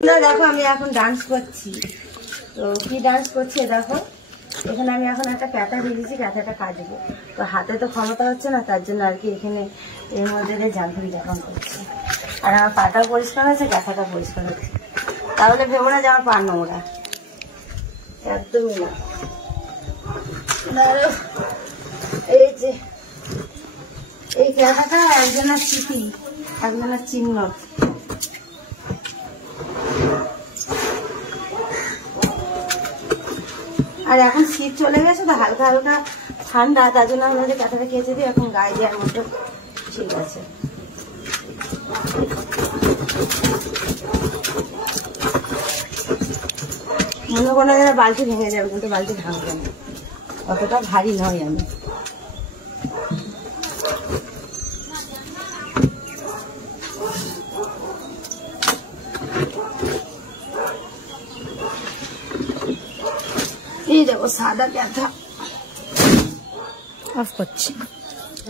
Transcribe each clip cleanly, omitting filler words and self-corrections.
দেখো আমি এখন ডান্স করছি। তো কি ডান্স করছি দেখো, এখানে আমি এখন একটা ক্যাথা দিয়েছি, ক্যাথাটা কাটবো। তো হাতে তো ক্ষমতা হচ্ছে না, তার জন্য আর কি এখানে এর মধ্যে ঝালফুড়ি যখন করছি। আর আমার পাটাও পরিষ্কার হয়েছে, ক্যাথাটা পরিষ্কার হচ্ছে। তাহলে ভেবো না যে আমার পা নোংরা, একদমই না। এই যে এই ক্যাথাটা একজনের স্মৃতি, একজনের চিহ্ন। আর এখন শীত চলে গেছে তো হালকা হালকা ঠান্ডা, তার জন্য আমরা যে কাঁথাটা খেয়েছি দিই এখন গায়ে দেওয়ার মতো ঠিক আছে। মনে কোনো জায়গায় বালতি ভেঙে যাবে, কিন্তু বালতি ভাঙবে না, অতটা ভারী নয় আমি। এই দেখো সাদা ক্যাথা অফ করছি।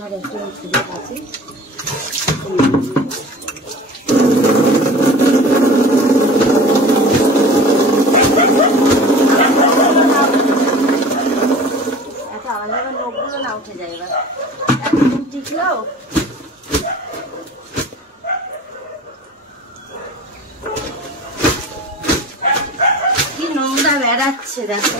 আর একটু আছে আমার নখগুলো না উঠে যায়, এবার একদম টিকলো। কি নোংরা বেড়াচ্ছে দেখো।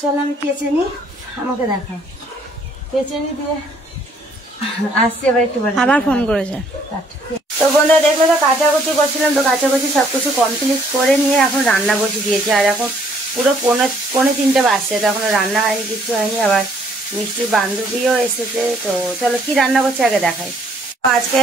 চল আমি কেচে নি, আমাকে দেখা কেচে নি দিয়ে আসছি। এবার একটু আবার ফোন করেছে। তো বন্ধুরা দেখো তো কাচাকুচি করছিলাম, তো কাচাকুচি সবকিছু কমপ্লিট করে নিয়ে এখন রান্না বসে দিয়েছি। আর এখন পুরো পৌনে 3টে বাজছে, তো এখনো রান্না হয়নি, কিছু হয়নি। আবার মিষ্টির বান্ধবীও এসেছে। তো চলো কি রান্না করছে আগে দেখাই। আজকে